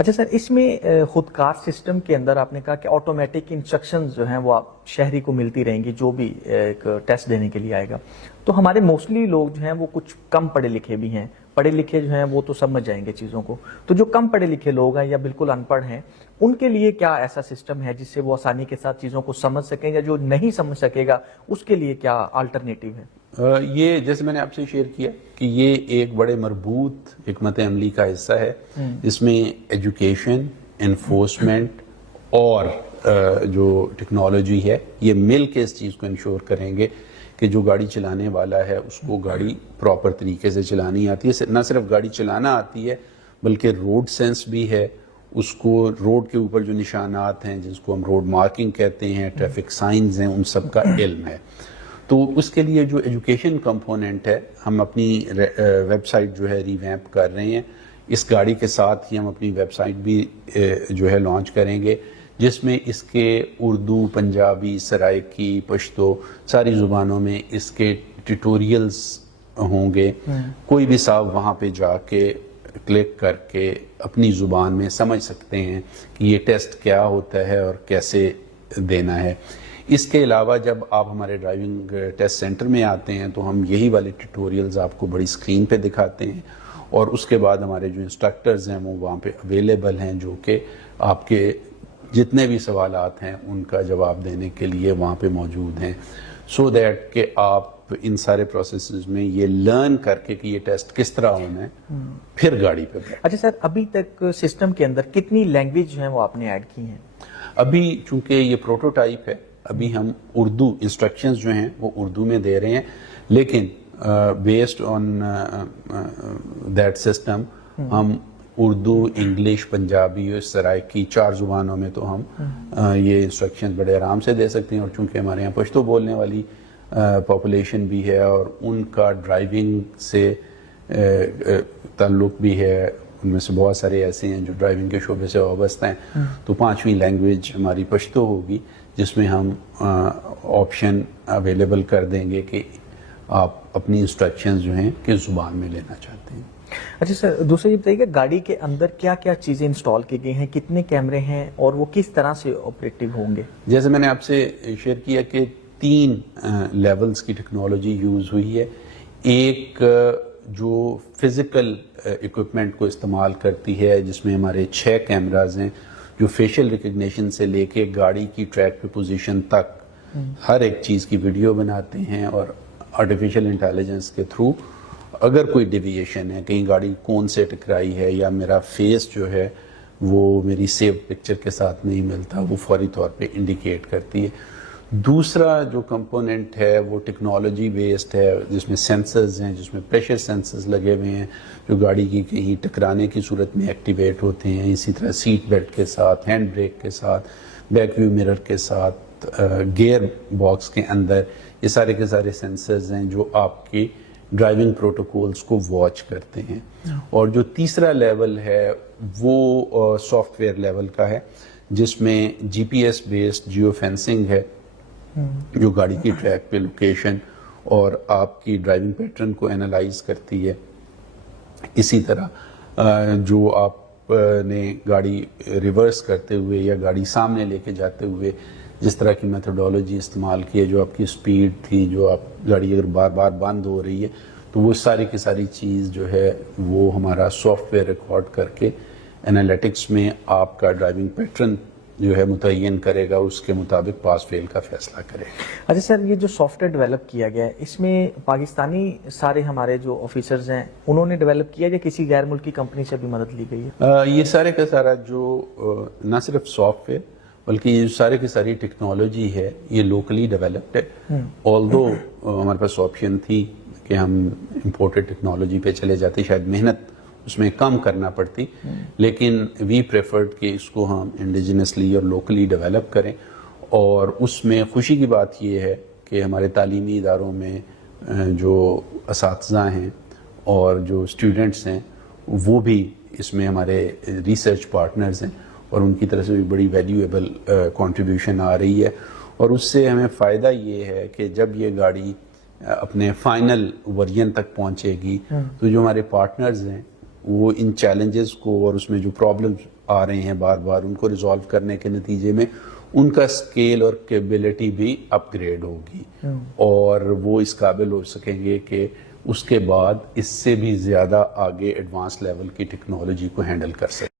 اچھا سر، اس میں خودکار سسٹم کے اندر آپ نے کہا کہ آٹومیٹک انسٹرکشنز جو ہیں وہ آپ شہری کو ملتی رہیں گی جو بھی ایک ٹیسٹ دینے کے لیے آئے گا. تو ہمارے موسٹلی لوگ جو ہیں وہ کچھ کم پڑھے لکھے بھی ہیں، پڑھے لکھے جو ہیں وہ تو سمجھ جائیں گے چیزوں کو. تو جو کم پڑھے لکھے لوگ ہیں یا بالکل ان پڑھ ہیں، ان کے لیے کیا ایسا سسٹم ہے جس سے وہ آسانی کے ساتھ چیزوں کو سمجھ سکیں، یا جو نہیں سمجھ سکے گا اس کے لیے کیا آلٹرنیٹیو ہے؟ یہ جیسے میں نے آپ سے شیئر کیا کہ یہ ایک بڑے مربوط حکمت عملی کا حصہ ہے جس میں ایجوکیشن، انفورسمنٹ اور جو ٹیکنالوجی ہے یہ مل کے اس چیز کو انشور کریں گے کہ جو گاڑی چلانے والا ہے اس کو گاڑی پراپر طریقے سے چلانی آتی ہے. نہ صرف گاڑی چلانا آتی ہے بلکہ روڈ سینس بھی ہے، اس کو روڈ کے اوپر جو نشانات ہیں جس کو ہم روڈ مارکنگ کہتے ہیں، ٹریفک سائنز ہیں، ان سب کا علم ہے. تو اس کے لیے جو ایجوکیشن کمپوننٹ ہے ہم اپنی ویب سائٹ جو ہے ریویمپ کر رہے ہیں. اس گاڑی کے ساتھ ہی ہم اپنی ویب سائٹ بھی جو ہے لانچ کریں گے جس میں اس کے اردو، پنجابی، سرائکی، پشتو ساری زبانوں میں اس کے ٹیوٹوریلز ہوں گے. کوئی بھی صاحب وہاں پہ جا کے کلک کر کے اپنی زبان میں سمجھ سکتے ہیں کہ یہ ٹیسٹ کیا ہوتا ہے اور کیسے دینا ہے. اس کے علاوہ جب آپ ہمارے ڈرائیونگ ٹیسٹ سینٹر میں آتے ہیں تو ہم یہی والے ٹیوٹوریلز آپ کو بڑی اسکرین پہ دکھاتے ہیں، اور اس کے بعد ہمارے جو انسٹرکٹرز ہیں وہ وہاں پہ اویلیبل ہیں جو کہ آپ کے جتنے بھی سوالات ہیں ان کا جواب دینے کے لیے وہاں پہ موجود ہیں، سو دیٹ کہ آپ ان سارے پروسیسز میں یہ لرن کر کے کہ یہ ٹیسٹ کس طرح ہونا ہے پھر گاڑی پہ بیٹھ. اچھا سر، ابھی تک سسٹم کے اندر کتنی لینگویج جو ہیں وہ آپ نے ایڈ کی ہیں؟ ابھی چونکہ یہ پروٹوٹائپ ہے، ابھی ہم اردو انسٹرکشنز جو ہیں وہ اردو میں دے رہے ہیں، لیکن بیسڈ آن دیٹ سسٹم ہم اردو، انگلش، پنجابی اور سرائکی 4 زبانوں میں تو ہم یہ انسٹرکشن بڑے آرام سے دے سکتے ہیں. اور چونکہ ہمارے یہاں پشتو بولنے والی پاپولیشن بھی ہے اور ان کا ڈرائیونگ سے تعلق بھی ہے، ان میں سے بہت سارے ایسے ہیں جو ڈرائیونگ کے شعبے سے وابستہ ہیں، تو 5ویں لینگویج ہماری پشتو ہوگی جس میں ہم آپشن اویلیبل کر دیں گے کہ آپ اپنی انسٹرکشنز جو ہیں کس زبان میں لینا چاہتے ہیں. اچھا سر، دوسرا یہ بتائیے کہ گاڑی کے اندر کیا کیا چیزیں انسٹال کی گئی ہیں، کتنے کیمرے ہیں اور وہ کس طرح سے آپریٹو ہوں گے؟ جیسے میں نے آپ سے شیئر کیا کہ 3 لیولز کی ٹیکنالوجی یوز ہوئی ہے. ایک جو فزیکل اکوپمنٹ کو استعمال کرتی ہے جس میں ہمارے 6 کیمراز ہیں جو فیشل ریکگنیشن سے لے کے گاڑی کی ٹریک پہ پوزیشن تک ہر ایک چیز کی ویڈیو بناتے ہیں، اور آرٹیفیشیل انٹیلیجنس کے تھرو اگر کوئی ڈیویشن ہے، کہیں گاڑی کون سے ٹکرائی ہے یا میرا فیس جو ہے وہ میری سیو پکچر کے ساتھ نہیں ملتا، وہ فوری طور پہ انڈیکیٹ کرتی ہے. دوسرا جو کمپوننٹ ہے وہ ٹیکنالوجی بیسڈ ہے جس میں سینسرز ہیں، جس میں پریشر سینسرز لگے ہوئے ہیں جو گاڑی کی کہیں ٹکرانے کی صورت میں ایکٹیویٹ ہوتے ہیں. اسی طرح سیٹ بیلٹ کے ساتھ، ہینڈ بریک کے ساتھ، بیک ویو مرر کے ساتھ، گیئر باکس کے اندر، یہ سارے کے سارے سینسرز ہیں جو آپ کی ڈرائیونگ پروٹوکولز کو واچ کرتے ہیں. اور جو تیسرا لیول ہے وہ سافٹ ویئر لیول کا ہے جس میں G P S based geofencing ہے جو گاڑی کی ٹریک پہ لوکیشن اور آپ کی ڈرائیونگ پیٹرن کو انالائز کرتی ہے. اسی طرح جو آپ نے گاڑی ریورس کرتے ہوئے یا گاڑی سامنے لے کے جاتے ہوئے جس طرح کی میتھڈولوجی استعمال کی ہے، جو آپ کی سپیڈ تھی، جو آپ گاڑی اگر بار بار بند ہو رہی ہے تو وہ ساری کی ساری چیز جو ہے وہ ہمارا سافٹ ویئر ریکارڈ کر کے انالیٹکس میں آپ کا ڈرائیونگ پیٹرن جو ہے متعین کرے گا، اس کے مطابق پاس فیل کا فیصلہ کرے گا. اچھا سر، یہ جو سافٹ ویئر ڈیولپ کیا گیا ہے اس میں پاکستانی سارے ہمارے جو آفیسرز ہیں انہوں نے ڈیولپ کیا یا کسی غیر ملکی کمپنی سے بھی مدد لی گئی ہے؟ یہ سارے کا سارا جو نہ صرف سافٹ ویئر بلکہ یہ سارے کی ساری ٹیکنالوجی ہے یہ لوکلی ڈیولپڈ ہے. آلدو ہمارے پاس آپشن تھی کہ ہم امپورٹڈ ٹیکنالوجی پہ چلے جاتے، شاید محنت اس میں کم کرنا پڑتی، لیکن وی پریفرڈ کہ اس کو ہم انڈیجنسلی اور لوکلی ڈیولپ کریں. اور اس میں خوشی کی بات یہ ہے کہ ہمارے تعلیمی اداروں میں جو اساتذہ ہیں اور جو اسٹوڈنٹس ہیں وہ بھی اس میں ہمارے ریسرچ پارٹنرز ہیں اور ان کی طرف سے بھی بڑی ویلیویبل کنٹریبیوشن آ رہی ہے. اور اس سے ہمیں فائدہ یہ ہے کہ جب یہ گاڑی اپنے فائنل ورژن تک پہنچے گی تو جو ہمارے پارٹنرز ہیں وہ ان چیلنجز کو اور اس میں جو پرابلمس آ رہے ہیں بار بار ان کو ریزالو کرنے کے نتیجے میں ان کا اسکیل اور کیپبلٹی بھی اپ گریڈ ہوگی اور وہ اس قابل ہو سکیں گے کہ اس کے بعد اس سے بھی زیادہ آگے ایڈوانس لیول کی ٹیکنالوجی کو ہینڈل کر سکیں.